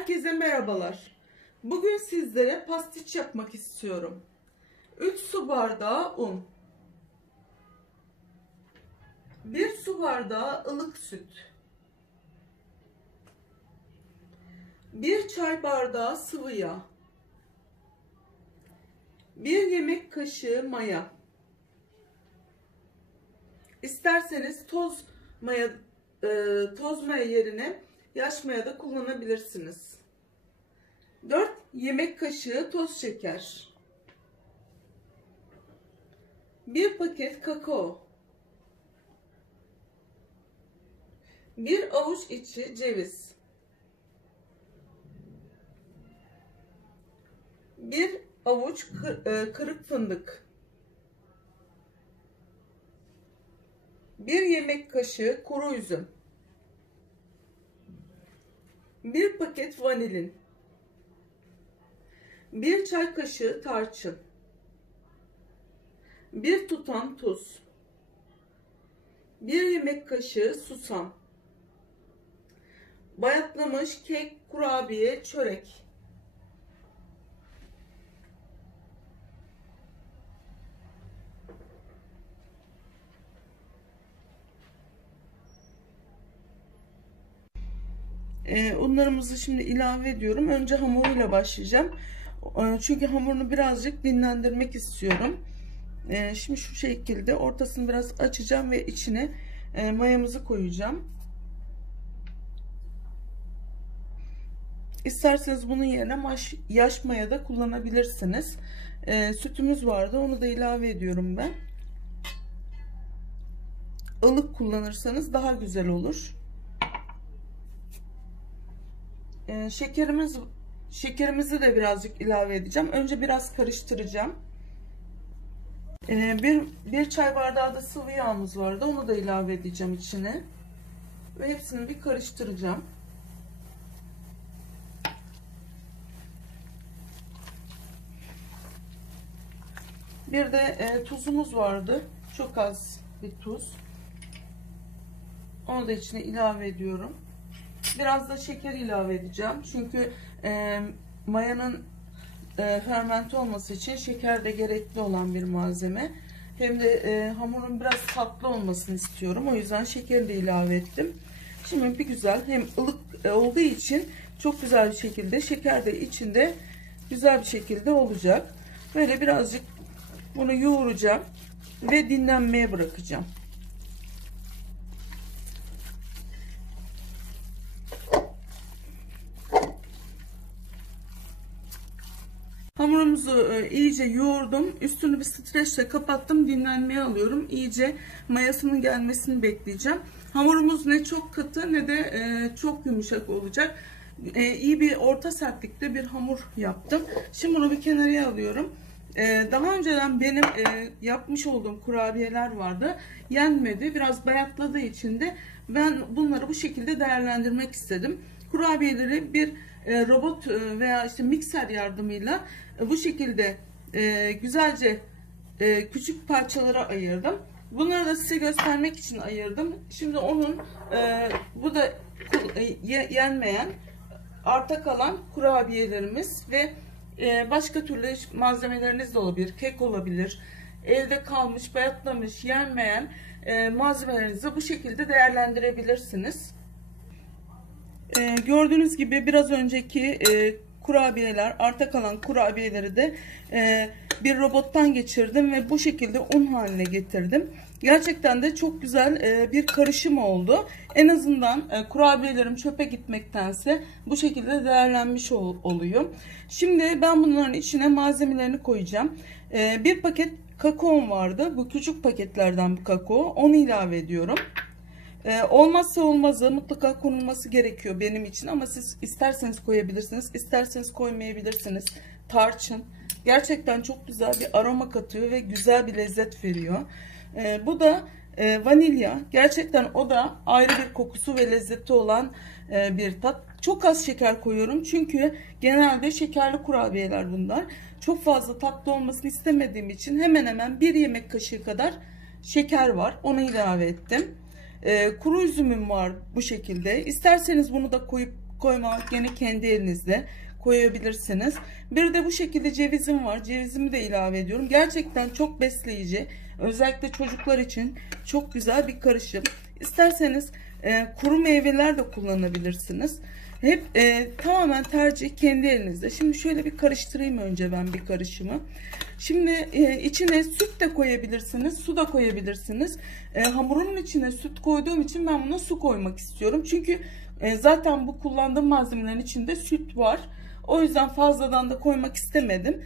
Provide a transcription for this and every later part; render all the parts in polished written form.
Herkese merhabalar. Bugün sizlere pastiç yapmak istiyorum. 3 su bardağı un, 1 su bardağı ılık süt, 1 çay bardağı sıvı yağ, 1 yemek kaşığı maya. İsterseniz toz maya yerine yaş maya da kullanabilirsiniz. 4 yemek kaşığı toz şeker, 1 paket kakao, 1 avuç içi ceviz, 1 avuç kırık fındık, 1 yemek kaşığı kuru üzüm, 1 paket vanilin, 1 çay kaşığı tarçın, 1 tutam tuz, 1 yemek kaşığı susam, bayatlamış kek, kurabiye, çörek. Unlarımızı şimdi ilave ediyorum. Önce hamuruyla başlayacağım. Çünkü hamurunu birazcık dinlendirmek istiyorum. Şimdi şu şekilde ortasını biraz açacağım ve içine mayamızı koyacağım. İsterseniz bunun yerine yaş maya da kullanabilirsiniz. Sütümüz vardı. Onu da ilave ediyorum ben. Ilık kullanırsanız daha güzel olur. Şekerimizi de birazcık ilave edeceğim. Önce biraz karıştıracağım. Bir çay bardağı da sıvı yağımız vardı. Onu da ilave edeceğim içine. Ve hepsini bir karıştıracağım. Bir de tuzumuz vardı. Çok az bir tuz. Onu da içine ilave ediyorum. Biraz da şeker ilave edeceğim. Çünkü mayanın fermente olması için şeker de gerekli olan bir malzeme. Hem de hamurun biraz tatlı olmasını istiyorum. O yüzden şekeri de ilave ettim. Şimdi bir güzel, hem ılık olduğu için çok güzel bir şekilde şeker de içinde güzel bir şekilde olacak. Böyle birazcık bunu yoğuracağım ve dinlenmeye bırakacağım. Hamurumu iyice yoğurdum. Üstünü bir streçle kapattım. Dinlenmeye alıyorum. İyice mayasının gelmesini bekleyeceğim. Hamurumuz ne çok katı ne de çok yumuşak olacak. İyi bir orta sertlikte bir hamur yaptım. Şimdi bunu bir kenara alıyorum. Daha önceden benim yapmış olduğum kurabiyeler vardı. Yenmedi. Biraz bayatladığı için de ben bunları bu şekilde değerlendirmek istedim. Kurabiyeleri bir robot veya işte mikser yardımıyla bu şekilde güzelce küçük parçalara ayırdım. Bunları da size göstermek için ayırdım. Şimdi onun bu da yenmeyen, arta kalan kurabiyelerimiz ve başka türlü malzemeleriniz de olabilir. Kek olabilir. Evde kalmış, bayatlamış, yenmeyen malzemelerinizi bu şekilde değerlendirebilirsiniz. Gördüğünüz gibi biraz önceki kurabiyeler, arta kalan kurabiyeleri de bir robottan geçirdim ve bu şekilde un haline getirdim. Gerçekten de çok güzel bir karışım oldu. En azından kurabiyelerim çöpe gitmektense bu şekilde değerlenmiş oluyor. Şimdi ben bunların içine malzemelerini koyacağım. Bir paket kakaom vardı. Bu küçük paketlerden bu kakao. Onu ilave ediyorum. Olmazsa olmazı mutlaka konulması gerekiyor benim için, ama siz isterseniz koyabilirsiniz, isterseniz koymayabilirsiniz. Tarçın gerçekten çok güzel bir aroma katıyor ve güzel bir lezzet veriyor. Bu da vanilya, gerçekten o da ayrı bir kokusu ve lezzeti olan bir tat. Çok az şeker koyuyorum çünkü genelde şekerli kurabiyeler bunlar. Çok fazla tatlı olmasını istemediğim için hemen hemen 1 yemek kaşığı kadar şeker var, onu ilave ettim. Kuru üzümüm var bu şekilde. İsterseniz bunu da koyup koymak gene kendi elinizde koyabilirsiniz. Bir de bu şekilde cevizim var. Cevizimi de ilave ediyorum. Gerçekten çok besleyici. Özellikle çocuklar için çok güzel bir karışım. İsterseniz kuru meyveler de kullanabilirsiniz. Hep tamamen tercih kendi elinizde. Şimdi şöyle bir karıştırayım önce ben bir karışımı. Şimdi içine süt de koyabilirsiniz, su da koyabilirsiniz. Hamurun içine süt koyduğum için ben buna su koymak istiyorum. Çünkü zaten bu kullandığım malzemelerin içinde süt var. O yüzden fazladan da koymak istemedim.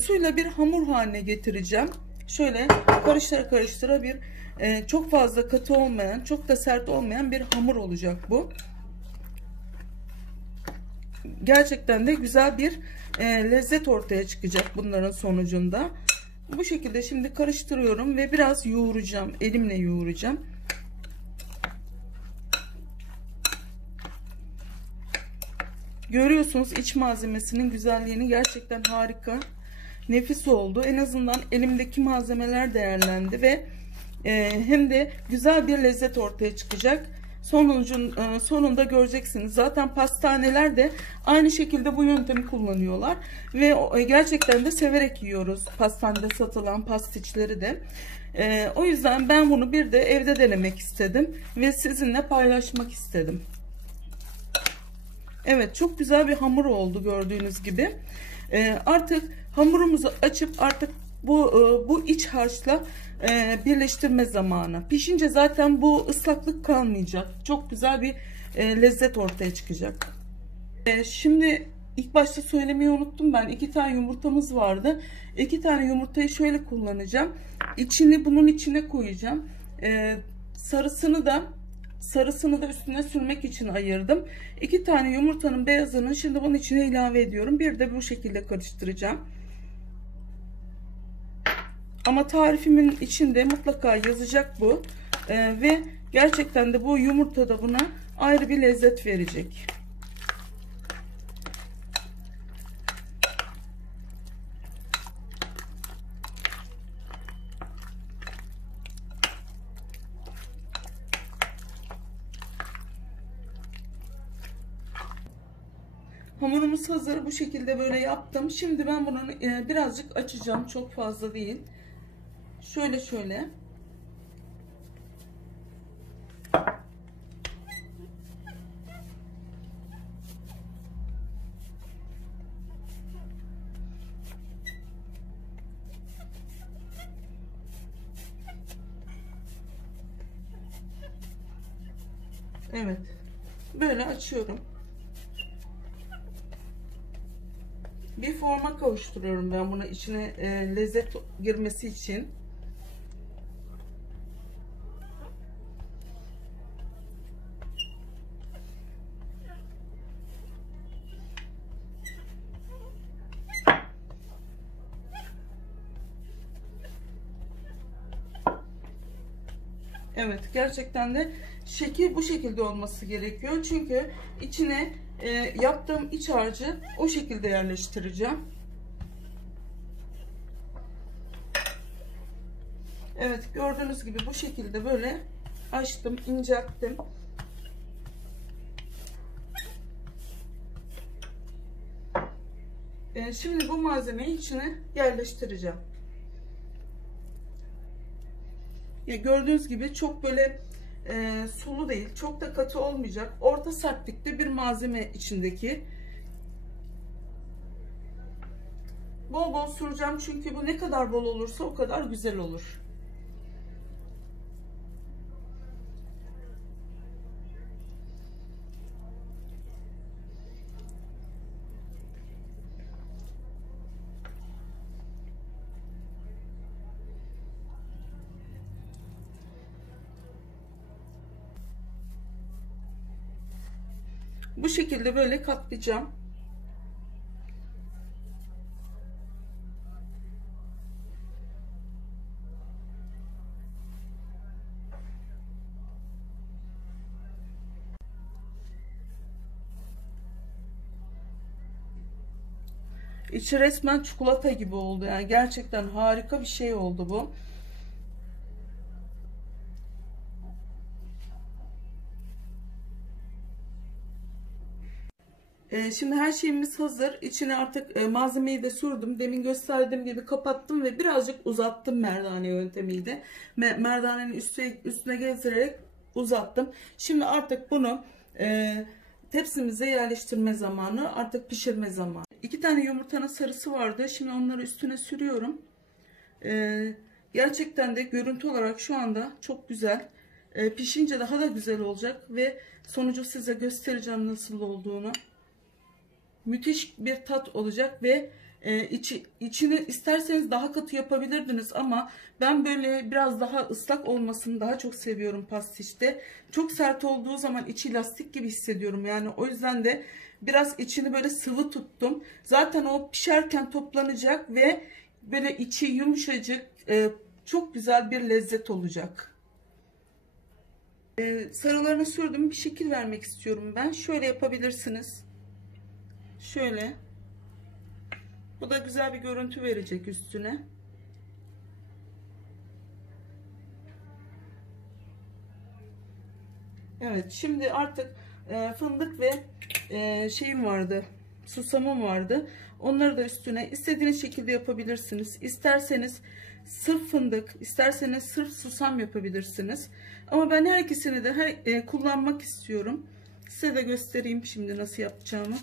Suyla bir hamur haline getireceğim. Şöyle karıştıra karıştıra bir çok fazla katı olmayan, çok da sert olmayan bir hamur olacak bu. Gerçekten de güzel bir lezzet ortaya çıkacak bunların sonucunda. Bu şekilde şimdi karıştırıyorum ve biraz yoğuracağım. Elimle yoğuracağım. Görüyorsunuz iç malzemesinin güzelliğini, gerçekten harika. Nefis oldu. En azından elimdeki malzemeler değerlendi ve hem de güzel bir lezzet ortaya çıkacak. Sonunda göreceksiniz. Zaten pastaneler de aynı şekilde bu yöntemi kullanıyorlar ve gerçekten de severek yiyoruz pastanede satılan pastiçleri de. O yüzden ben bunu bir de evde denemek istedim ve sizinle paylaşmak istedim. Evet, çok güzel bir hamur oldu gördüğünüz gibi. Artık hamurumuzu açıp artık bu iç harçla birleştirme zamanı. Pişince zaten bu ıslaklık kalmayacak. Çok güzel bir lezzet ortaya çıkacak. Şimdi ilk başta söylemeyi unuttum ben. 2 tane yumurtamız vardı. 2 tane yumurtayı şöyle kullanacağım. İçini bunun içine koyacağım. Sarısını da üstüne sürmek için ayırdım. 2 tane yumurtanın beyazını şimdi bunun içine ilave ediyorum. Bir de bu şekilde karıştıracağım. Ama tarifimin içinde mutlaka yazacak bu. Ve gerçekten de bu yumurta da buna ayrı bir lezzet verecek. Hamurumuz hazır. Bu şekilde böyle yaptım. Şimdi ben bunu birazcık açacağım. Çok fazla değil. Şöyle. Evet. Böyle açıyorum. Bir forma kavuşturuyorum ben bunu içine lezzet girmesi için. Evet, gerçekten de şekil bu şekilde olması gerekiyor. Çünkü içine yaptığım iç harcı o şekilde yerleştireceğim. Evet, gördüğünüz gibi bu şekilde böyle açtım, incelttim. Şimdi bu malzemeyi içine yerleştireceğim. Gördüğünüz gibi çok böyle sulu değil, çok da katı olmayacak, orta sertlikte bir malzeme içindeki. Bol bol süreceğim çünkü bu ne kadar bol olursa o kadar güzel olur. Bu şekilde böyle katlayacağım. İçi resmen çikolata gibi oldu. Yani gerçekten harika bir şey oldu bu. Şimdi her şeyimiz hazır. İçine artık malzemeyi de sürdüm. Demin gösterdiğim gibi kapattım ve birazcık uzattım merdane yöntemiyle. Merdanenin üstüne gezdirerek uzattım. Şimdi artık bunu tepsimize yerleştirme zamanı, artık pişirme zamanı. 2 tane yumurtanın sarısı vardı. Şimdi onları üstüne sürüyorum. Gerçekten de görüntü olarak şu anda çok güzel. Pişince daha da güzel olacak ve sonucu size göstereceğim nasıl olduğunu. Müthiş bir tat olacak ve içini isterseniz daha katı yapabilirdiniz ama ben böyle biraz daha ıslak olmasını daha çok seviyorum pastişte. Çok sert olduğu zaman içi lastik gibi hissediyorum, yani o yüzden de biraz içini böyle sıvı tuttum. Zaten o pişerken toplanacak ve böyle içi yumuşacık, çok güzel bir lezzet olacak. Sarılarını sürdüm, bir şekil vermek istiyorum ben. Şöyle yapabilirsiniz. Şöyle. Bu da güzel bir görüntü verecek üstüne. Evet, şimdi artık fındık ve şeyim vardı. Susamım vardı. Onları da üstüne istediğiniz şekilde yapabilirsiniz. İsterseniz sırf fındık, isterseniz sırf susam yapabilirsiniz. Ama ben her ikisini de kullanmak istiyorum. Size de göstereyim şimdi nasıl yapacağımı.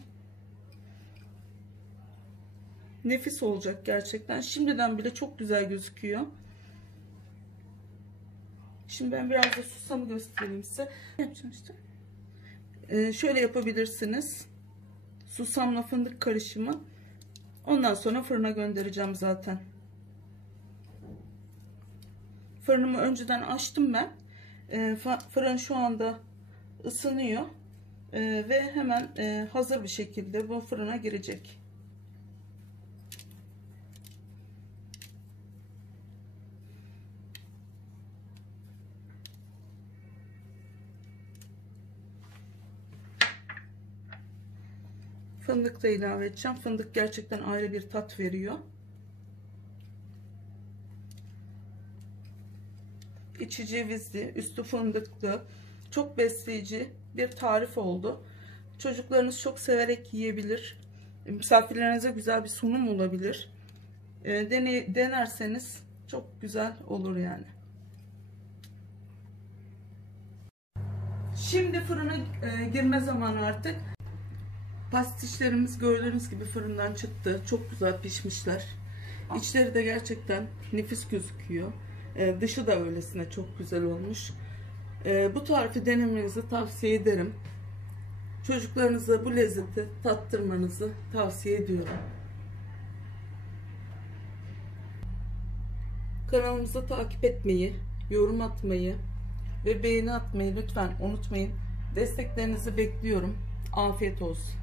Nefis olacak gerçekten. Şimdiden bile çok güzel gözüküyor. Şimdi ben biraz da susamı göstereyim size. Yapacağım işte. Şöyle yapabilirsiniz. Susamla fındık karışımı. Ondan sonra fırına göndereceğim zaten. Fırınımı önceden açtım ben. Fırın şu anda ısınıyor. Ve hemen hazır bir şekilde bu fırına girecek. Fındık da ilave edeceğim. Fındık gerçekten ayrı bir tat veriyor. İçi cevizli, üstü fındıklı, çok besleyici bir tarif oldu. Çocuklarınız çok severek yiyebilir. Misafirlerinize güzel bir sunum olabilir. Denerseniz çok güzel olur yani. Şimdi fırına girme zamanı artık. Pastişlerimiz gördüğünüz gibi fırından çıktı. Çok güzel pişmişler. İçleri de gerçekten nefis gözüküyor. Dışı da öylesine çok güzel olmuş. Bu tarifi denemenizi tavsiye ederim. Çocuklarınıza bu lezzeti tattırmanızı tavsiye ediyorum. Kanalımızı takip etmeyi, yorum atmayı ve beğeni atmayı lütfen unutmayın. Desteklerinizi bekliyorum. Afiyet olsun.